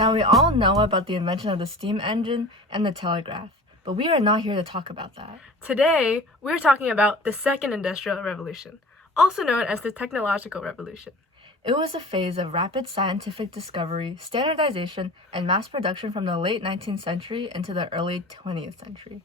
Now, we all know about the invention of the steam engine and the telegraph, but we are not here to talk about that. Today, we're talking about the Second Industrial Revolution, also known as the Technological Revolution. It was a phase of rapid scientific discovery, standardization, and mass production from the late 19th century into the early 20th century.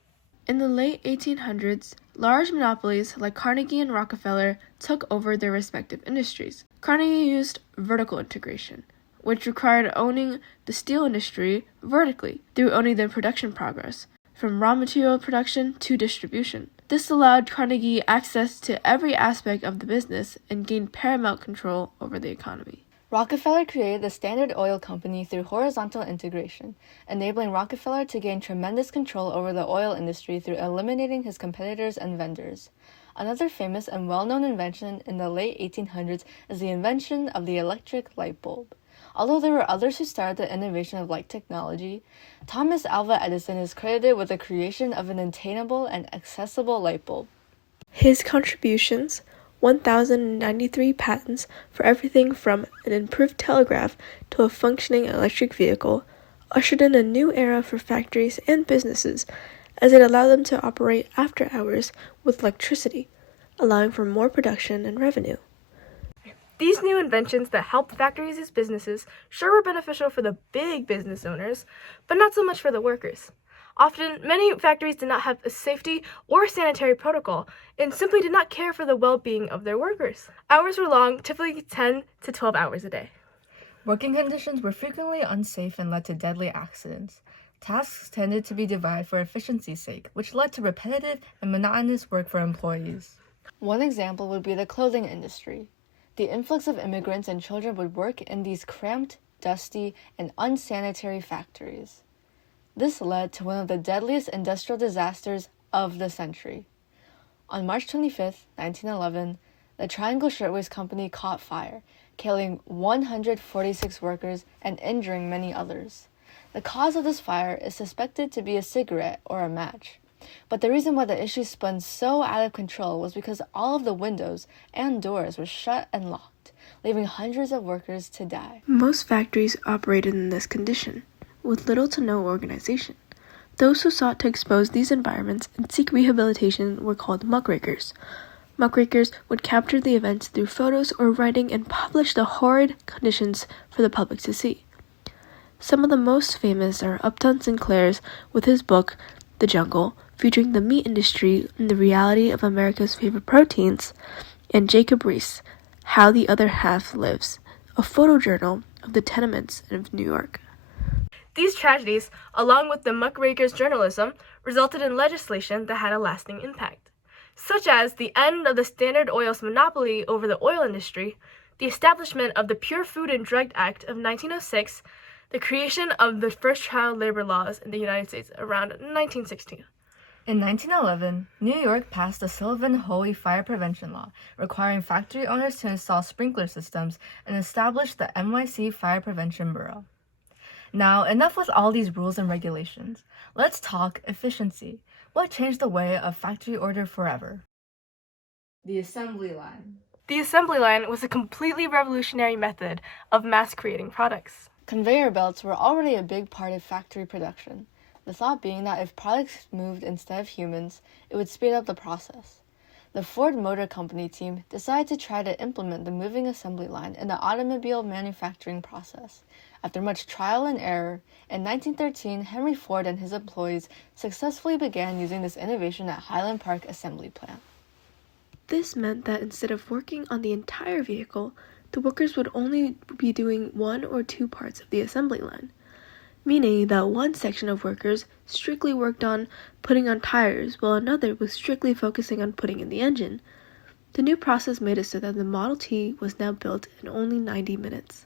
In the late 1800s, large monopolies like Carnegie and Rockefeller took over their respective industries. Carnegie used vertical integration, which required owning the steel industry vertically through owning the production progress, from raw material production to distribution. This allowed Carnegie access to every aspect of the business and gained paramount control over the economy. Rockefeller created the Standard Oil Company through horizontal integration, enabling Rockefeller to gain tremendous control over the oil industry through eliminating his competitors and vendors. Another famous and well-known invention in the late 1800s is the invention of the electric light bulb. Although there were others who started the innovation of light technology, Thomas Alva Edison is credited with the creation of an attainable and accessible light bulb. His contributions, 1,093 patents for everything from an improved telegraph to a functioning electric vehicle, ushered in a new era for factories and businesses, as it allowed them to operate after hours with electricity, allowing for more production and revenue. These new inventions that helped factories as businesses sure were beneficial for the big business owners, but not so much for the workers. Often, many factories did not have a safety or sanitary protocol and simply did not care for the well-being of their workers. Hours were long, typically 10 to 12 hours a day. Working conditions were frequently unsafe and led to deadly accidents. Tasks tended to be divided for efficiency's sake, which led to repetitive and monotonous work for employees. One example would be the clothing industry. The influx of immigrants and children would work in these cramped, dusty, and unsanitary factories. This led to one of the deadliest industrial disasters of the century. On March 25, 1911, the Triangle Shirtwaist Company caught fire, killing 146 workers and injuring many others. The cause of this fire is suspected to be a cigarette or a match. But the reason why the issue spun so out of control was because all of the windows and doors were shut and locked, leaving hundreds of workers to die. Most factories operated in this condition, with little to no organization. Those who sought to expose these environments and seek rehabilitation were called muckrakers. Muckrakers would capture the events through photos or writing and publish the horrid conditions for the public to see. Some of the most famous are Upton Sinclair's with his book, The Jungle, featuring the meat industry and the reality of America's favorite proteins, and Jacob Riis, How the Other Half Lives, a photojournal of the tenements of New York. These tragedies, along with the muckrakers' journalism, resulted in legislation that had a lasting impact, such as the end of the Standard Oil's monopoly over the oil industry, the establishment of the Pure Food and Drug Act of 1906, the creation of the first child labor laws in the United States around 1916. In 1911, New York passed the Sullivan-Hoey Fire Prevention Law, requiring factory owners to install sprinkler systems and establish the NYC Fire Prevention Bureau. Now, enough with all these rules and regulations. Let's talk efficiency. What changed the way of factory order forever? The assembly line. The assembly line was a completely revolutionary method of mass creating products. Conveyor belts were already a big part of factory production, the thought being that if products moved instead of humans, it would speed up the process. The Ford Motor Company team decided to try to implement the moving assembly line in the automobile manufacturing process. After much trial and error, in 1913, Henry Ford and his employees successfully began using this innovation at Highland Park Assembly Plant. This meant that instead of working on the entire vehicle, the workers would only be doing one or two parts of the assembly line, meaning that one section of workers strictly worked on putting on tires while another was strictly focusing on putting in the engine. The new process made it so that the Model T was now built in only 90 minutes.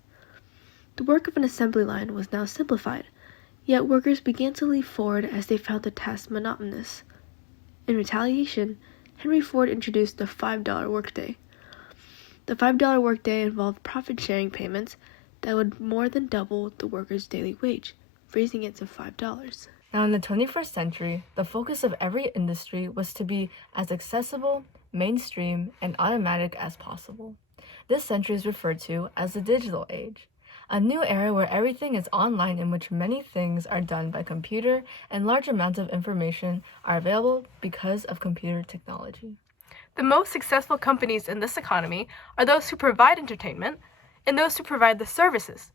The work of an assembly line was now simplified, yet workers began to leave Ford as they found the task monotonous. In retaliation, Henry Ford introduced the $5 workday. The $5 workday involved profit-sharing payments that would more than double the worker's daily wage, raising it to $5. Now, in the 21st century, the focus of every industry was to be as accessible, mainstream, and automatic as possible. This century is referred to as the digital age. a new era where everything is online, in which many things are done by computer and large amounts of information are available because of computer technology. The most successful companies in this economy are those who provide entertainment and those who provide the services.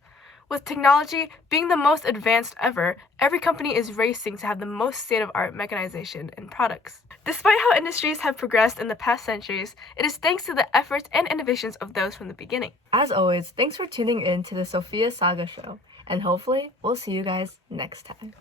With technology being the most advanced ever, every company is racing to have the most state-of-art mechanization in products. Despite how industries have progressed in the past centuries, it is thanks to the efforts and innovations of those from the beginning. As always, thanks for tuning in to the Sophia Saga show, and hopefully we'll see you guys next time.